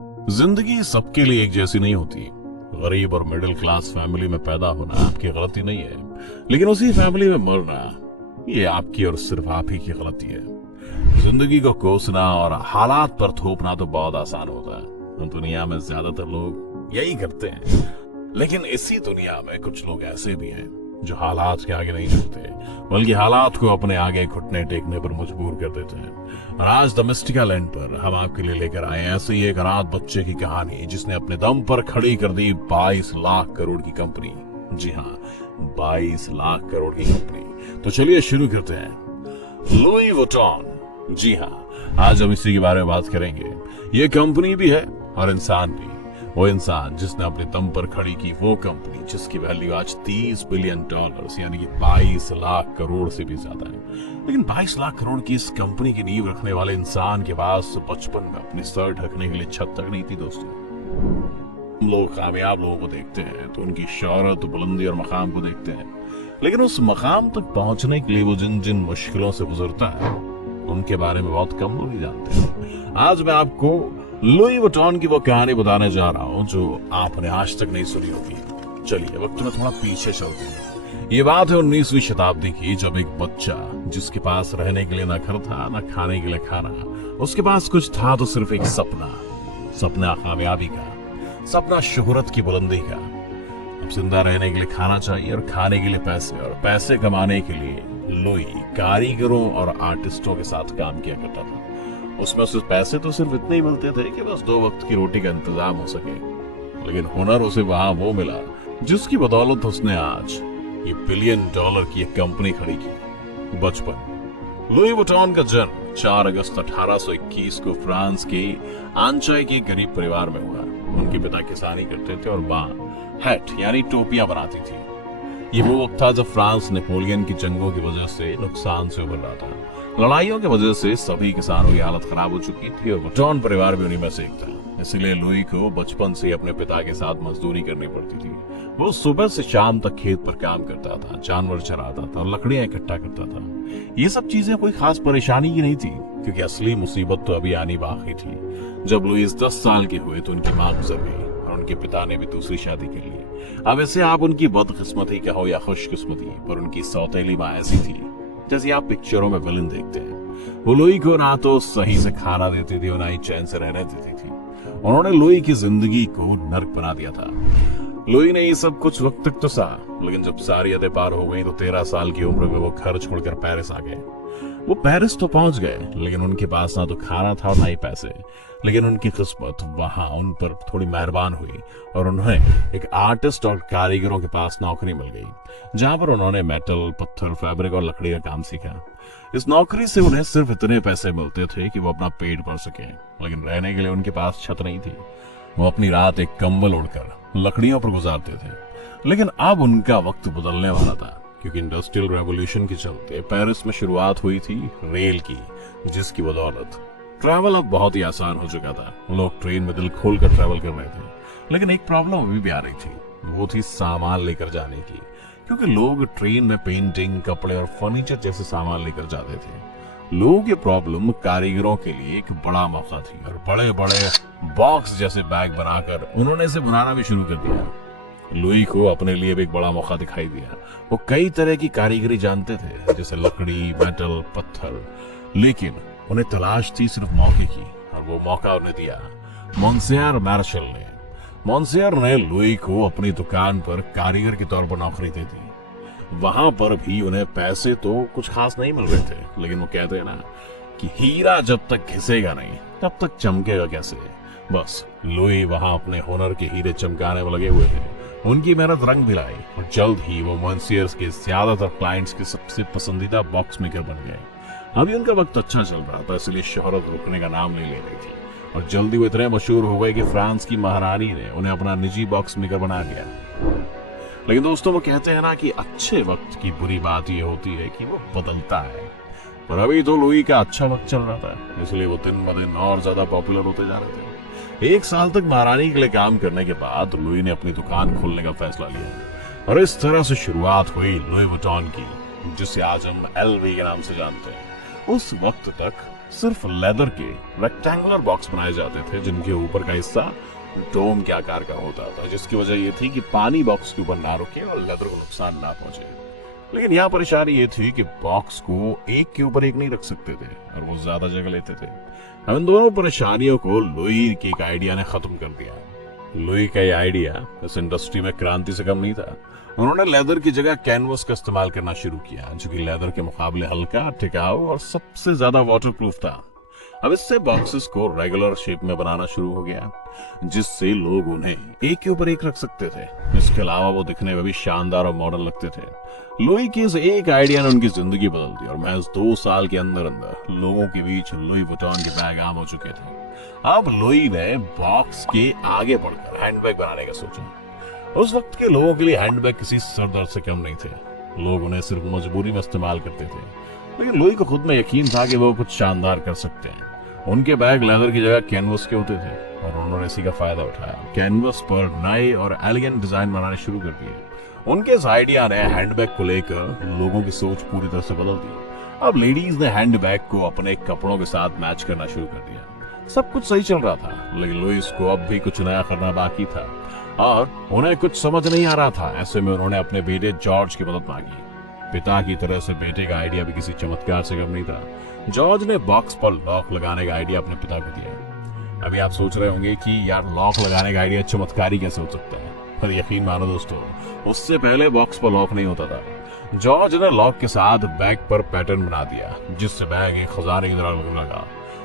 जिंदगी सबके लिए एक जैसी नहीं होती। गरीब और मिडिल क्लास फैमिली में पैदा होना आपकी गलती नहीं है, लेकिन उसी फैमिली में मरना ये आपकी और सिर्फ आप ही की गलती है। जिंदगी को कोसना और हालात पर थोपना तो बहुत आसान होता है, दुनिया में ज्यादातर लोग यही करते हैं। लेकिन इसी दुनिया में कुछ लोग ऐसे भी हैं जो हालात के आगे नहीं झुकते, बल्कि हालात को अपने आगे घुटने टेकने पर मजबूर कर देते हैं। और आज द मिस्टिका लैंड पर हम आपके लिए लेकर आए ऐसे ही एक अनाथ बच्चे की कहानी, जिसने अपने दम पर खड़ी कर दी 22 लाख करोड़ की कंपनी। जी हाँ, 22 लाख करोड़ की कंपनी। तो चलिए शुरू करते हैं। Louis Vuitton. जी हाँ, आज हम इसी के बारे में बात करेंगे। ये कंपनी भी है और इंसान भी। वो इंसान जिसने अपने दम पर खड़ी की वो कंपनी जिसकी वैल्यू आज $30 बिलियन यानी कि 22 लाख करोड़ से भी ज्यादा है। लेकिन 22 लाख करोड़ की इस कंपनी की नींव रखने वाले इंसान के पास बचपन में अपनी सर ढकने के लिए छत तक नहीं थी। दोस्तों, हम लोग कामयाब लोगों को देखते हैं तो उनकी शोहरत, बुलंदी और मकाम को देखते हैं, लेकिन उस मकाम तक पहुंचने के लिए वो जिन जिन मुश्किलों से गुजरता है उनके बारे में बहुत कम लोग ही जानते हैं। आज मैं आपको लुई वुइटन की वो कहानी बताने जा रहा हूं जो आपने आज तक नहीं सुनी होगी। चलिए वक्त में थोड़ा पीछे चलते हैं। ये बात है 19वीं शताब्दी की, जब एक बच्चा जिसके पास रहने के लिए ना घर था ना खाने के लिए खाना, उसके पास कुछ था तो सिर्फ एक सपना कामयाबी का, सपना शोहरत की बुलंदी का। अब जिंदा रहने के लिए खाना चाहिए और खाने के लिए पैसे, और पैसे कमाने के लिए लुई कारीगरों और आर्टिस्टों के साथ काम किया करता था। उसमें से पैसे तो सिर्फ इतने ही मिलते थे कि बस 2 वक्त की रोटी का इंतजाम हो सके, लेकिन हुनर उसे वहां वो मिला जिसकी बदौलत उसने आज ये $1 बिलियन की एक कंपनी खड़ी की। बचपन। लुई वुइटन का जन्म 4 अगस्त 1821 को फ्रांस के आंचाई के गरीब परिवार में हुआ। उनके पिता किसानी करते थे और मां हैट यानी टोपियां बनाती थी। ये वो वक्त था जब फ्रांस नेपोलियन की जंगों की वजह से नुकसान से उभर रहा था। लड़ाइयों की वजह से सभी किसानों की हालत खराब हो चुकी थी और वुइटन परिवार भी उन्हीं में से एक था। इसलिए लुई को बचपन से अपने पिता के साथ मजदूरी करनी पड़ती थी। वो सुबह से शाम तक खेत पर काम करता था, जानवर चराता था और लकड़ियां इकट्ठा करता था। ये सब चीजें कोई खास परेशानी की नहीं थी, क्योंकि असली मुसीबत तो अभी आनी बाकी थी। जब लुई 10 साल के हुए तो उनकी मां गुजर गई और उनके पिता ने भी दूसरी शादी कर ली। अब ऐसे आप उनकी बदकिस्मती कहो या खुशकिस्मती, पर उनकी सौतेली मां ऐसी थी जैसे आप पिक्चरों में विलन देखते हैं। वो लुई को ना तो सही से खाना देती थी और ना ही चैन से रहने देती थी। उन्होंने लुई की जिंदगी को नर्क बना दिया था। लुई ने ये सब कुछ वक्त तक तो सहा, लेकिन जब सारी हदें पार हो गई तो 13 साल की उम्र में वो घर छोड़कर पेरिस आ गए। वो पेरिस तो पहुंच गए, लेकिन उनके पास ना तो खाना था और ना ही पैसे। लेकिन उनकी किस्मत वहां उन पर थोड़ी मेहरबान हुई और उन्हें एक आर्टिस्ट और कारीगरों के पास नौकरी मिल गई, जहां पर उन्होंने मेटल, पत्थर, फैब्रिक और लकड़ी का काम सीखा। इस नौकरी से उन्हें सिर्फ इतने पैसे मिलते थे कि वो अपना पेट भर सके, लेकिन रहने के लिए उनके पास छत नहीं थी। वो अपनी रात एक कंबल ओढ़कर लकड़ियों पर गुजारते थे। लेकिन अब उनका वक्त बदलने वाला था, क्योंकि इंडस्ट्रियल रेवोल्यूशन के चलते पेरिस में शुरुआत हुई थी रेल की, जिसकी बदौलत ट्रैवल अब बहुत ही आसान हो चुका था। लोग ट्रेन में दिल खोल कर ट्रैवल कर रहे थे, लेकिन एक प्रॉब्लम अभी भी आ रही थी, वो थी सामान लेकर जाने की। क्योंकि लोग ट्रेन में पेंटिंग, कपड़े और फर्नीचर जैसे सामान लेकर जाते थे। लोगों की प्रॉब्लम कारीगरों के लिए एक बड़ा मौका थी, और बड़े बड़े बॉक्स जैसे बैग बनाकर उन्होंने इसे बनाना भी शुरू कर दिया। लुई को अपने लिए भी एक बड़ा मौका दिखाई दिया। वो कई तरह की कारीगरी जानते थे, जैसे लकड़ी, मेटल, पत्थर, लेकिन उन्हें तलाश थी सिर्फ मौके की, और वो मौका उन्हें दिया मोंसियर मार्शल ने। मोंसियर ने लुई को अपनी दुकान पर कारीगर के तौर पर नौकरी दी थी। वहां पर भी उन्हें पैसे तो कुछ खास नहीं मिल रहे थे, लेकिन वो कहते हैं ना कि हीरा जब तक घिसेगा नहीं तब तक चमकेगा कैसे। बस लुई वहां अपने हुनर के हीरे चमकाने में लगे हुए थे। उनकी मेहनत रंग भी लाई और जल्द ही वो मोंसियर्स के ज्यादातर क्लाइंट्स के सबसे पसंदीदा बॉक्स मेकर बन गए। अभी उनका वक्त अच्छा चल रहा था, इसलिए शोहरत रुकने का नाम नहीं ले रही थी, और जल्दी वो इतने मशहूर हो गए कि फ्रांस की महारानी ने उन्हें अपना निजी बॉक्स मेकर बना दिया। लेकिन दोस्तों, वो कहते हैं ना कि अच्छे वक्त की बुरी बात ये होती है कि वो बदलता है। पर अभी तो लुई का अच्छा वक्त चल रहा था, इसलिए वो दिन ब दिन और ज्यादा पॉपुलर होते जा रहे थे। 1 साल तक महारानी के लिए काम करने के बाद लुई ने अपनी दुकान खोलने का फैसला लिया, और इस तरह से शुरुआत हुई लुई वुइटन की, जिसे आज हम LV के नाम से जानते हैं। उस वक्त तक सिर्फ लेदर के रेक्टेंगुलर बॉक्स बनाए जाते थे जिनके ऊपर का हिस्सा डोम के आकार का होता था, जिसकी वजह ये थी कि पानी बॉक्स के ऊपर ना रुके और लेदर को नुकसान ना पहुंचे। लेकिन यहाँ परेशानी ये थी कि बॉक्स को एक के ऊपर एक नहीं रख सकते थे और वो ज्यादा जगह लेते थे। हम इन दोनों परेशानियों को लुई के एक आइडिया ने खत्म कर दिया। लुई का ये आइडिया इस इंडस्ट्री में क्रांति से कम नहीं था। उन्होंने लेदर की जगह कैनवस का इस्तेमाल करना शुरू किया, जो कि लेदर के मुकाबले हल्का, टिकाऊ और सबसे ज्यादा वाटरप्रूफ था। अब इससे बॉक्सेस को रेगुलर शेप में बनाना शुरू हो गया, जिससे लोग उन्हें एक के ऊपर एक रख सकते थे। इसके अलावा वो दिखने में भी शानदार और मॉडर्न लगते थे। लुई के इस एक आइडिया ने उनकी जिंदगी बदल दी और महज 2 साल के अंदर अंदर लोगों के बीच लुई वुइटन के बैग आम हो चुके थे। अब लुई ने बॉक्स के आगे बढ़कर हैंडबैग बनाने का सोचा। उस वक्त के लोगों के लिए हैंडबैग किसी सरदर्द से कम नहीं थे। लोग उन्हें सिर्फ मजबूरी में इस्तेमाल करते थे, लेकिन लुई को खुद में यकीन था कि वो कुछ शानदार कर सकते हैं। उनके बैग लेदर की जगह कैनवस के होते थे और उन्होंने इसी का फायदा उठाया। कैनवस पर नए और एलिगेंट डिजाइन बनाने शुरू कर दिए। उनके इस आइडिया ने हैंडबैग को लेकर लोगों की सोच पूरी तरह से बदल दी। अब लेडीज ने हैंडबैग को अपने कपड़ों के साथ मैच करना शुरू कर दिया। सब कुछ सही चल रहा था, लेकिन लुइस को अब भी कुछ नया करना बाकी था और उन्हें कुछ समझ नहीं आ रहा था। ऐसे में उन्होंने अपने बेटे जॉर्ज की मदद मांगी। पिता की तरह से बेटे का आइडिया भी किसी चमत्कार से कम नहीं था। जॉर्ज ने बॉक्स पर लॉक लगाने का आइडिया अपने पिता को दिया। अभी आप सोच रहे होंगे कि यार लॉक लगाने का आइडिया चमत्कारी कैसे हो सकता है, पर यकीन मानो दोस्तों, उससे पहले बॉक्स पर लॉक नहीं होता था। जॉर्ज ने लॉक के साथ बैग पर पैटर्न बना दिया, जिससे बैग एक खजाने की तरह लगने लगा।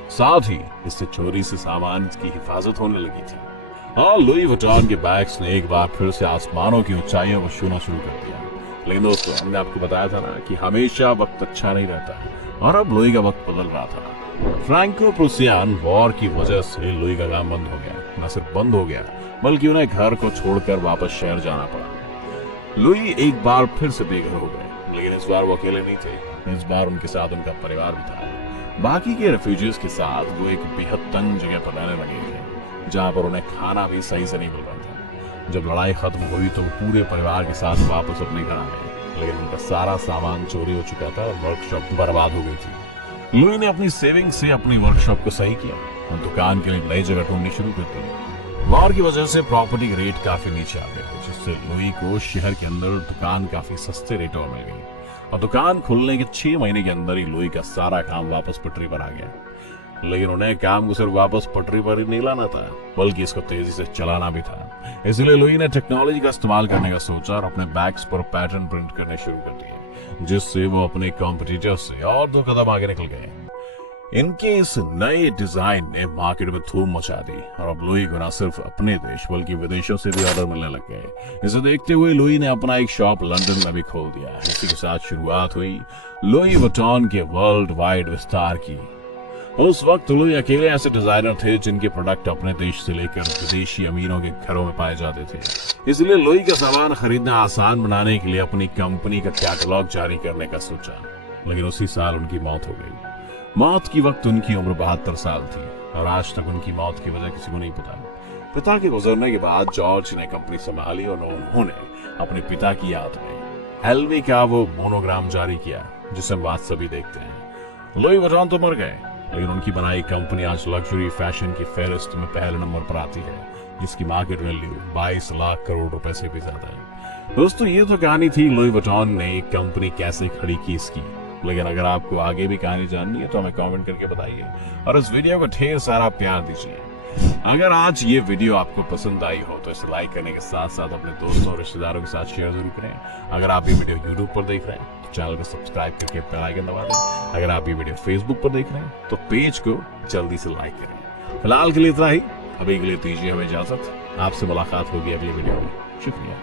साथ ही इससे चोरी से सामान की हिफाजत होने लगी थी। और लुई वुइटन के बैग्स ने एक बार फिर से आसमानों की ऊंचाइयों को छूना शुरू कर दिया। लेकिन दोस्तों, हमने आपको बताया था ना कि हमेशा वक्त अच्छा नहीं रहता है, और अब लुई का वक्त बदल रहा था। फ्रैंको प्रूसियन वॉर की वजह से लुई का काम बंद हो गया। न सिर्फ बंद हो गया, बल्कि उन्हें घर को छोड़कर वापस शहर जाना पड़ा। लुई एक बार फिर से बेघर हो गए, लेकिन इस बार वो अकेले नहीं थे। इस बार उनके साथ उनका परिवार भी था। बाकी के रेफ्यूजीज के साथ वो एक बेहद तंग जगह पर रहने लगे थे, जहाँ पर उन्हें खाना भी सही से नहीं मिल रहा था। जब लड़ाई खत्म हुई तो पूरे परिवार के साथ वापस अपने घर आ गए, लेकिन उनका सारा सामान चोरी हो चुका था और वर्कशॉप बर्बाद हो गई थी। लुई ने अपनी सेविंग से अपनी वर्कशॉप को सही किया और दुकान के लिए नई जगह ढूंढनी शुरू कर दी। वॉर की वजह से प्रॉपर्टी के रेट काफी नीचे आ गए, जिससे लुई को शहर के अंदर दुकान काफी सस्ते रेटों में मिल गई और दुकान खुलने के 6 महीने के अंदर ही लुई का सारा काम वापस पटरी पर आ गया। लेकिन उन्हें काम को सिर्फ वापस पटरी पर ही नहीं लाना था, बल्कि इसको तेजी से चलाना भी था। इसलिए लुई ने टेक्नोलॉजी का इस्तेमाल करने का सोचा और अपने बैग्स पर पैटर्न प्रिंट करने शुरू कर दिए, जिससे वो अपने कॉम्पिटिटर्स से और 2 कदम आगे निकल गए। इनके इस नए डिजाइन ने मार्केट में धूम मचा दी और अब लुई को न सिर्फ अपने देश बल्कि विदेशों से भी ऑर्डर मिलने लग गए। इसे देखते हुए लुई ने अपना एक शॉप लंदन में भी खोल दिया। इसी के साथ शुरुआत हुई लुई वुइटन के वर्ल्ड वाइड विस्तार की। उस वक्त लुई अकेले ऐसे डिजाइनर थे जिनके प्रोडक्ट अपने देश से लेकर विदेशी अमीरों के घरों में पाए जाते थे। इसलिए लुई का सामान खरीदना आसान बनाने के लिए अपनी कंपनी का कैटलॉग जारी करने का सोचा। लेकिन उसी साल उनकी मौत हो गई। मौत की वक्त उनकी उम्र 72 साल थी और आज तक उनकी मौत की वजह किसी को नहीं पता। पिता के गुजरने के बाद जॉर्ज ने कंपनी संभाली और उन्होंने अपने पिता की याद में एलवी का वो मोनोग्राम जारी किया, जिसे हम आज सभी देखते हैं। लुई वुइटन तो मर गए, लेकिन उनकी बनाई कंपनी आज लग्जरी फैशन की फेहरिस्त में पहले नंबर पर आती है, जिसकी मार्केट वैल्यू 22 लाख करोड़ रुपए से भी ज्यादा है। दोस्तों, ये तो कहानी थी लुई वुइटन ने कंपनी कैसे खड़ी की इसकी। लेकिन अगर आपको आगे भी कहानी जाननी है तो हमें कमेंट करके बताइए और इस वीडियो को ढेर सारा प्यार दीजिए। अगर आज ये वीडियो आपको पसंद आई हो तो इसे लाइक करने के साथ साथ अपने दोस्तों और रिश्तेदारों के साथ शेयर जरूर करें। अगर आप ये वीडियो यूट्यूब पर देख रहे हैं तो चैनल को सब्सक्राइब करके बेल आइकन दबा दें। अगर आप ये वीडियो फेसबुक पर देख रहे हैं तो पेज को जल्दी से लाइक करें। फिलहाल के लिए इतना ही, अभी के लिए दीजिए हमें इजाजत। आपसे मुलाकात होगी अगली वीडियो में। शुक्रिया।